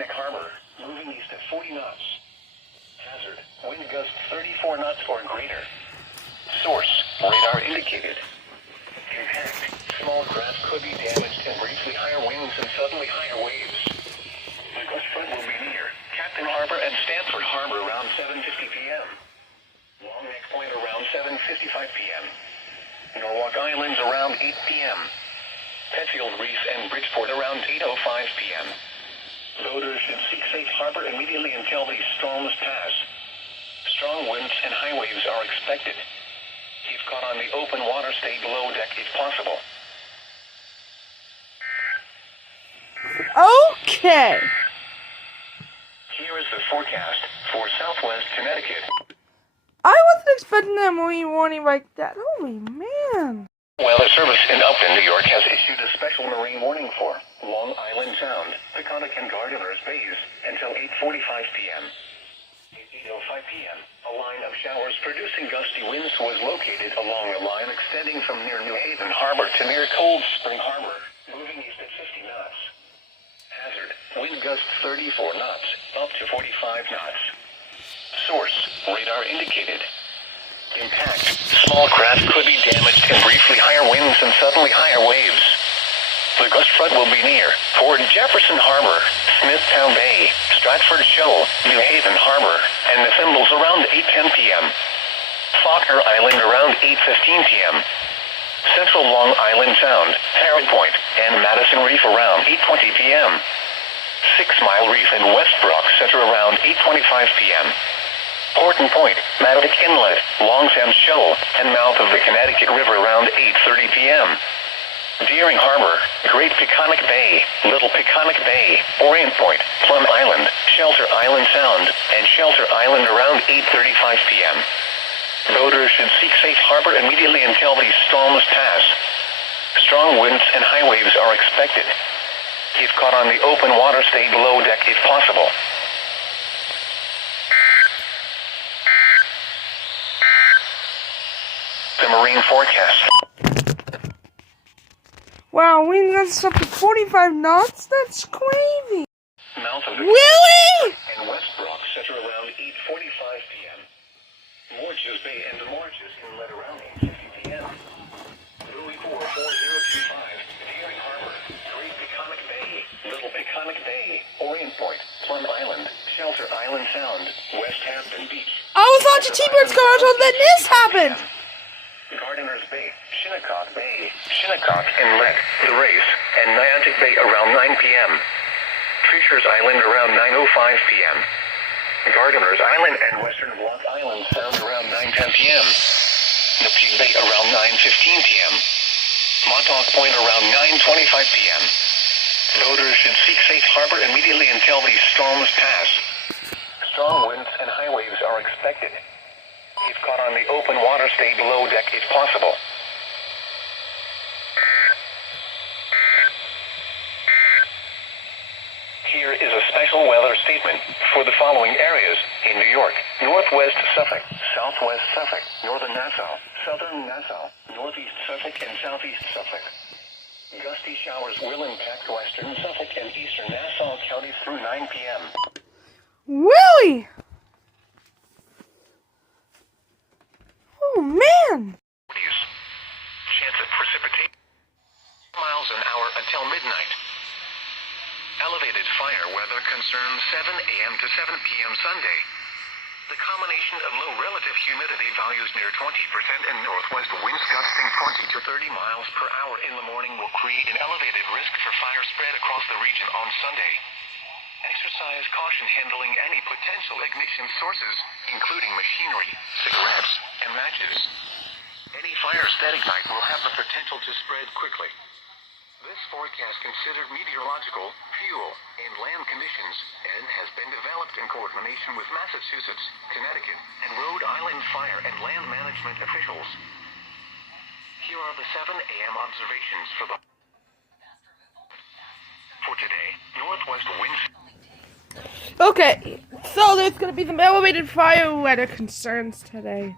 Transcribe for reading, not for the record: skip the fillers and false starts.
Atlantic Harbor, moving east at 40 knots. Hazard, wind gusts 34 knots or greater. Source, radar indicated. Impact, small craft could be damaged and briefly higher winds and suddenly higher waves. The gust front will be near Captain Harbor and Stanford Harbor around 7:50 p.m. Long Neck Point around 7:55 p.m. Norwalk Islands around 8 p.m. Petfield Reef and Bridgeport around 8:05 p.m. Boaters should seek safe harbor immediately until these storms pass. Strong winds and high waves are expected. Keep caught on the open water, stay below deck if possible. Okay. Here is the forecast for Southwest Connecticut. I wasn't expecting a marine warning like that. Holy man. Weather Service in Upton, New York has issued a special marine warning for Long Island Sound, Peconic and Gardiner's Bays until 8:45 p.m. At 8:05 p.m., a line of showers producing gusty winds was located along a line extending from near New Haven Harbor to near Cold Spring Harbor, moving east at 50 knots. Hazard, wind gusts 34 knots, up to 45 knots. Source, radar indicated. Impact, small craft could be damaged and briefly higher winds and suddenly higher waves. The gust front will be near Fort Jefferson Harbor, Smithtown Bay, Stratford Shoal, New Haven Harbor, and the Thimbles around 8:10 p.m. Faulkner Island around 8:15 p.m. Central Long Island Sound, Parrot Point, and Madison Reef around 8:20 p.m. 6 Mile Reef and West Brock Center around 8:25 p.m. Horton Point, Madoc Inlet, Long Thames Shoal, and mouth of the Connecticut River around 8:30 p.m. Deering Harbor, Great Peconic Bay, Little Peconic Bay, Orient Point, Plum Island, Shelter Island Sound, and Shelter Island around 8:35 p.m. Boaters should seek safe harbor immediately until these storms pass. Strong winds and high waves are expected. If caught on the open water, stay below deck if possible. The marine forecast. Wow, wind gusts up to 45 knots? That's crazy. Mouth of the Really? and West Brock Center around 8:45 p.m. Morges Bay and Morges Inlet around 8:50 p.m. Louis 44025, Deering Harbor, Great Peconic Bay, Little Peconic Bay, Orient Point, Plum Island, Shelter Island Sound, West Hampton Beach. I was watching T-Birds commercial, then this happened. Gardiner's Bay, Shinnecock Bay, Shinnecock Inlet, The Race, and Niantic Bay around 9 p.m. Treacher's Island around 9:05 p.m. Gardiner's Island and Western Block Island Sound around 9:10 p.m. Neptune Bay around 9:15 p.m. Montauk Point around 9:25 p.m. Boaters should seek safe harbor immediately until these storms pass. Strong winds and high waves are expected. If caught on the open water, stay below deck if possible. Here is a special weather statement for the following areas in New York: Northwest Suffolk, Southwest Suffolk, Northern Nassau, Southern Nassau, Northeast Suffolk, and Southeast Suffolk. Gusty showers will impact Western Suffolk and Eastern Nassau counties through 9 p.m. Really? Oh, man. Chance of precipitation miles an hour until midnight. Elevated fire weather concerns 7 a.m. to 7 p.m. Sunday. The combination of low relative humidity values near 20% and northwest winds gusting 20 to 30 miles per hour in the morning will create an elevated risk for fire spread across the region on Sunday. Exercise caution handling any potential ignition sources, including machinery, cigarettes, and matches. Any fires that ignite will have the potential to spread quickly. This forecast considered meteorological, fuel, and land conditions and has been developed in coordination with Massachusetts, Connecticut, and Rhode Island fire and land management officials. Here are the 7 a.m. observations for today. Northwest winds. Okay, so there's going to be some elevated fire weather concerns today.